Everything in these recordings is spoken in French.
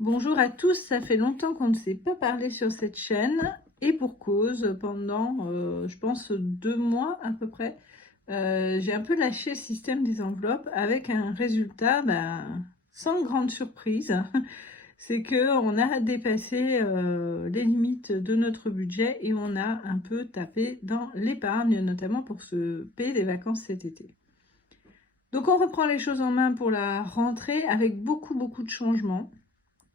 Bonjour à tous, ça fait longtemps qu'on ne s'est pas parlé sur cette chaîne et pour cause, pendant je pense 2 mois à peu près, j'ai un peu lâché le système des enveloppes avec un résultat sans grande surprise. C'est que on a dépassé les limites de notre budget et on a un peu tapé dans l'épargne, notamment pour se payer les vacances cet été. Donc on reprend les choses en main pour la rentrée avec beaucoup de changements.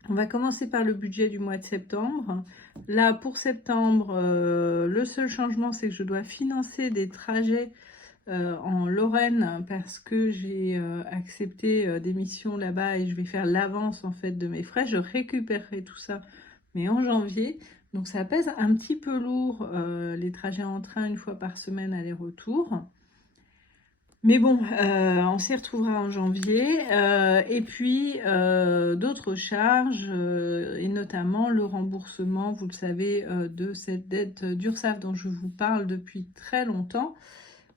On va commencer par le budget du mois de septembre. Là, pour septembre, le seul changement, c'est que je dois financer des trajets en Lorraine parce que j'ai accepté des missions là-bas et je vais faire l'avance en fait de mes frais. Je récupérerai tout ça, mais en janvier. Donc ça pèse un petit peu lourd les trajets en train une fois par semaine aller-retour. Mais bon, on s'y retrouvera en janvier. Et puis, d'autres charges, et notamment le remboursement, vous le savez, de cette dette d'URSSAF dont je vous parle depuis très longtemps,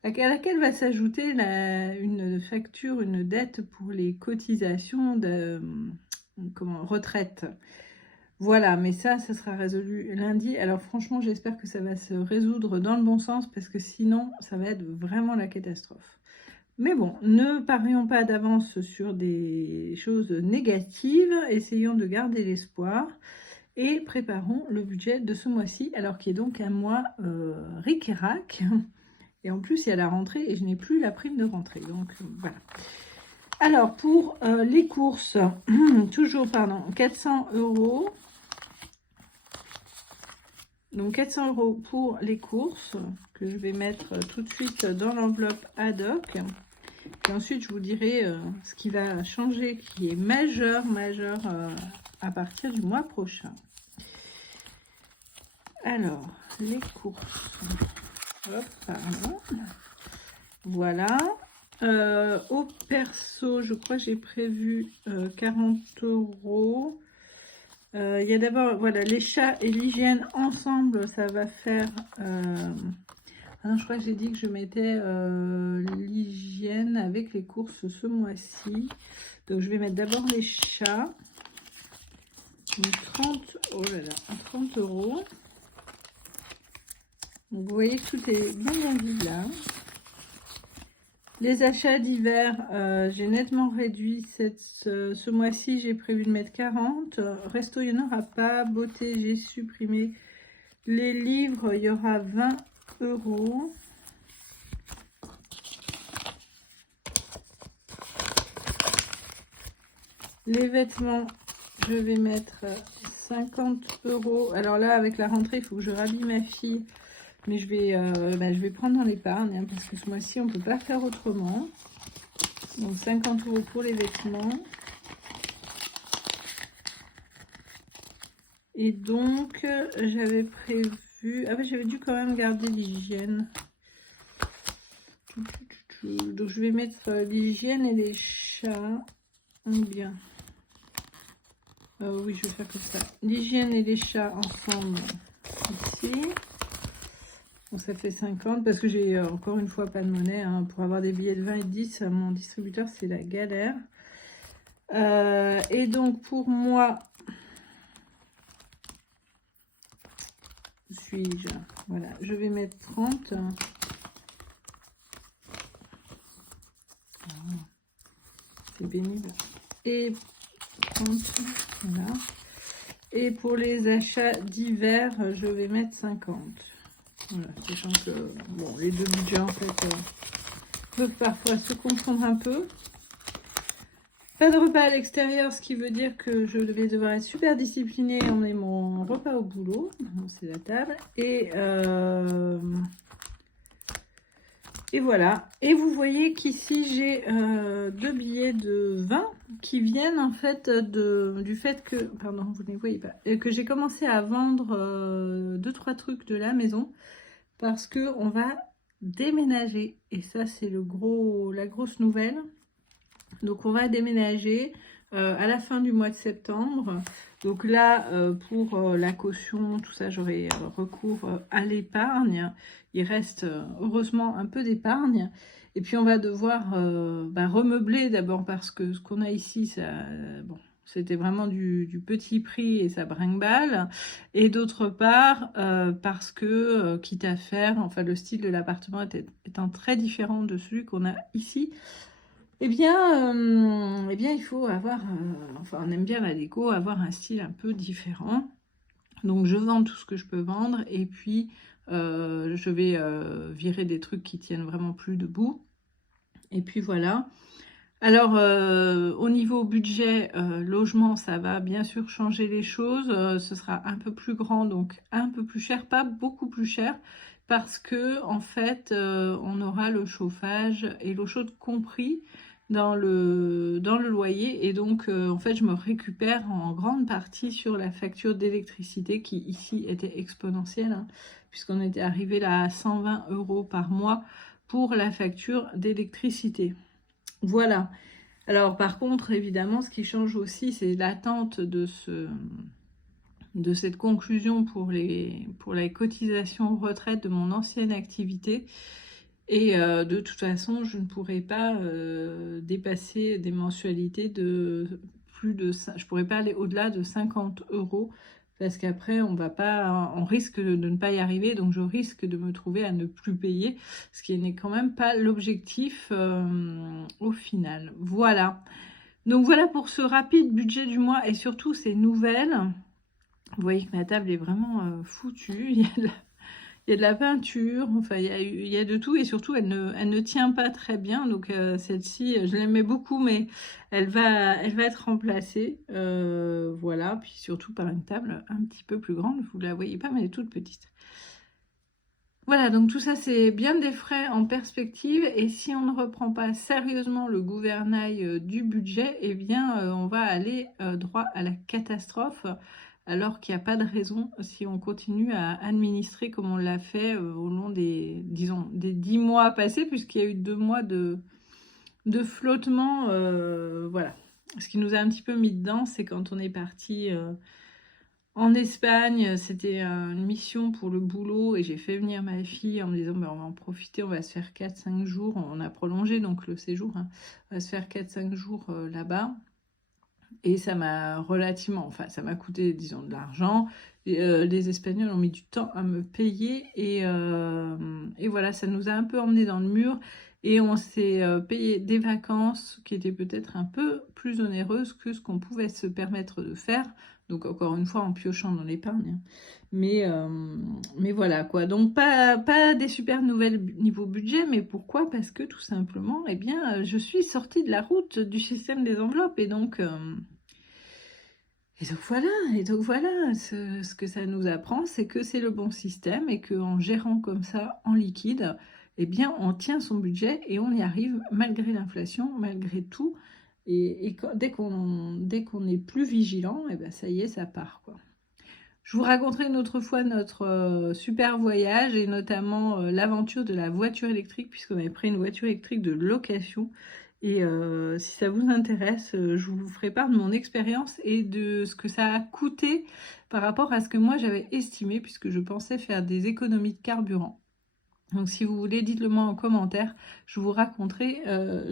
à laquelle va s'ajouter une facture, une dette pour les cotisations de retraite. Voilà, mais ça sera résolu lundi. Alors franchement, j'espère que ça va se résoudre dans le bon sens parce que sinon, ça va être vraiment la catastrophe. Mais bon, ne parions pas d'avance sur des choses négatives, essayons de garder l'espoir et préparons le budget de ce mois-ci, alors qui est donc un mois ric et rac. Et en plus, il y a la rentrée et je n'ai plus la prime de rentrée. Donc voilà. Alors pour les courses, toujours, pardon, 400 €. Donc 400 € pour les courses, que je vais mettre tout de suite dans l'enveloppe ad hoc. Et ensuite, je vous dirai ce qui va changer, qui est majeur à partir du mois prochain. Alors, les courses. Hop, pardon. Voilà. Au perso, je crois que j'ai prévu 40 €. Il y a d'abord, voilà, les chats et l'hygiène ensemble, ça va faire... Ah non, je crois que j'ai dit que je mettais l'hygiène avec les courses ce mois-ci. Donc, je vais mettre d'abord les chats. Donc, 30, oh là là, 30 €. Donc, vous voyez que tout est bien vide là. Les achats d'hiver, j'ai nettement réduit ce mois-ci. J'ai prévu de mettre 40. Resto, il n'y en aura pas. Beauté, j'ai supprimé. Les livres, il y aura 20 €. Les vêtements, je vais mettre 50 €. Alors là, avec la rentrée, il faut que je rhabille ma fille. Mais je vais prendre dans l'épargne, hein, parce que ce mois-ci, on ne peut pas faire autrement. Donc 50 € pour les vêtements. Et donc, j'avais prévu... Ah ben, j'avais dû quand même garder l'hygiène. Donc, je vais mettre l'hygiène et les chats. Bien. Oui, je vais faire comme ça. L'hygiène et les chats ensemble ici. Bon, ça fait 50 parce que j'ai encore une fois pas de monnaie. Hein, pour avoir des billets de 20 et de 10 à mon distributeur, c'est la galère. Et donc, pour moi... suis-je? Voilà, je vais mettre 30. C'est pénible. Et 30, voilà. Et pour les achats d'hiver, je vais mettre 50. Voilà, sachant que bon, les deux budgets en fait peuvent parfois se confondre un peu. Pas de repas à l'extérieur, ce qui veut dire que je vais devoir être super disciplinée et emmener mon repas au boulot. C'est la table. Et voilà. Et vous voyez qu'ici, j'ai 2 billets de 20 qui viennent en fait du fait que... Pardon, vous ne les voyez pas. Que j'ai commencé à vendre 2-3 trucs de la maison parce qu'on va déménager. Et ça, c'est la grosse nouvelle. Donc, on va déménager à la fin du mois de septembre. Donc là, pour la caution, tout ça, j'aurai recours à l'épargne. Il reste heureusement un peu d'épargne. Et puis, on va devoir remeubler d'abord parce que ce qu'on a ici, ça, bon, c'était vraiment du petit prix et ça brinque-balle. Et d'autre part, parce que, quitte à faire, enfin le style de l'appartement étant très différent de celui qu'on a ici, eh bien il faut avoir, enfin on aime bien la déco, avoir un style un peu différent. Donc je vends tout ce que je peux vendre et puis je vais virer des trucs qui tiennent vraiment plus debout. Et puis voilà. Alors, au niveau budget, logement, ça va bien sûr changer les choses. Ce sera un peu plus grand, donc un peu plus cher, pas beaucoup plus cher, parce que en fait, on aura le chauffage et l'eau chaude compris dans le loyer. Et donc, en fait, je me récupère en grande partie sur la facture d'électricité qui ici était exponentielle, hein, puisqu'on était arrivé là à 120 € par mois pour la facture d'électricité. Voilà. Alors par contre, évidemment, ce qui change aussi, c'est l'attente de cette conclusion pour la cotisation retraite de mon ancienne activité. Et de toute façon, je ne pourrai pas dépasser des mensualités de je pourrais pas aller au-delà de 50 € parce qu'après on risque de ne pas y arriver, donc je risque de me trouver à ne plus payer, ce qui n'est quand même pas l'objectif au final. Voilà. Donc voilà pour ce rapide budget du mois et surtout ces nouvelles. Vous voyez que ma table est vraiment foutue. Il y a de la peinture, enfin il y a de tout et surtout elle ne tient pas très bien. Donc celle-ci, je l'aimais beaucoup, mais elle va être remplacée. Voilà, puis surtout par une table un petit peu plus grande. Vous la voyez pas, mais elle est toute petite. Voilà, donc tout ça, c'est bien des frais en perspective. Et si on ne reprend pas sérieusement le gouvernail du budget, eh bien, on va aller droit à la catastrophe, alors qu'il n'y a pas de raison si on continue à administrer comme on l'a fait au long des, disons, des 10 mois passés, puisqu'il y a eu 2 mois de flottement. Voilà. Ce qui nous a un petit peu mis dedans, c'est quand on est parti... en Espagne, c'était une mission pour le boulot et j'ai fait venir ma fille en me disant bah, on va en profiter, on va se faire 4-5 jours. On a prolongé donc le séjour, hein. On va se faire 4-5 jours là-bas. Et ça m'a relativement, enfin ça m'a coûté disons de l'argent. Les Espagnols ont mis du temps à me payer et voilà, ça nous a un peu emmené dans le mur. Et on s'est payé des vacances qui étaient peut-être un peu plus onéreuses que ce qu'on pouvait se permettre de faire. Donc encore une fois en piochant dans l'épargne. Mais voilà quoi. Donc pas des super nouvelles niveau budget, mais pourquoi? Parce que tout simplement, eh bien, je suis sortie de la route du système des enveloppes. Et donc voilà, ce que ça nous apprend, c'est que c'est le bon système et qu'en gérant comme ça en liquide, eh bien, on tient son budget et on y arrive malgré l'inflation, malgré tout. Et dès qu'on est plus vigilant, eh ben, ça y est, ça part, quoi. Je vous raconterai une autre fois notre super voyage et notamment l'aventure de la voiture électrique, puisqu'on avait pris une voiture électrique de location. Et si ça vous intéresse, je vous ferai part de mon expérience et de ce que ça a coûté par rapport à ce que moi j'avais estimé, puisque je pensais faire des économies de carburant. Donc si vous voulez, dites-le moi en commentaire, je vous raconterai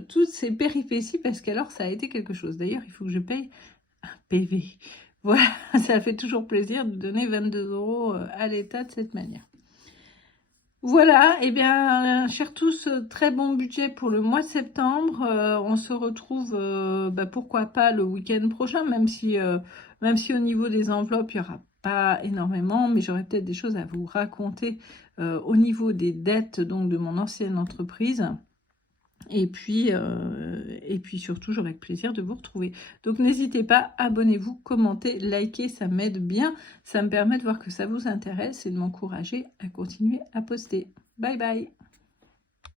toutes ces péripéties, parce qu'alors ça a été quelque chose. D'ailleurs, il faut que je paye un PV. Voilà, ça fait toujours plaisir de donner 22 € à l'État de cette manière. Voilà, et bien, chers tous, très bon budget pour le mois de septembre. On se retrouve, pourquoi pas le week-end prochain, même si au niveau des enveloppes, il n'y aura pas énormément, mais j'aurai peut-être des choses à vous raconter au niveau des dettes donc de mon ancienne entreprise. Et puis surtout, j'aurai plaisir de vous retrouver. Donc n'hésitez pas, abonnez-vous, commentez, likez, ça m'aide bien. Ça me permet de voir que ça vous intéresse et de m'encourager à continuer à poster. Bye bye!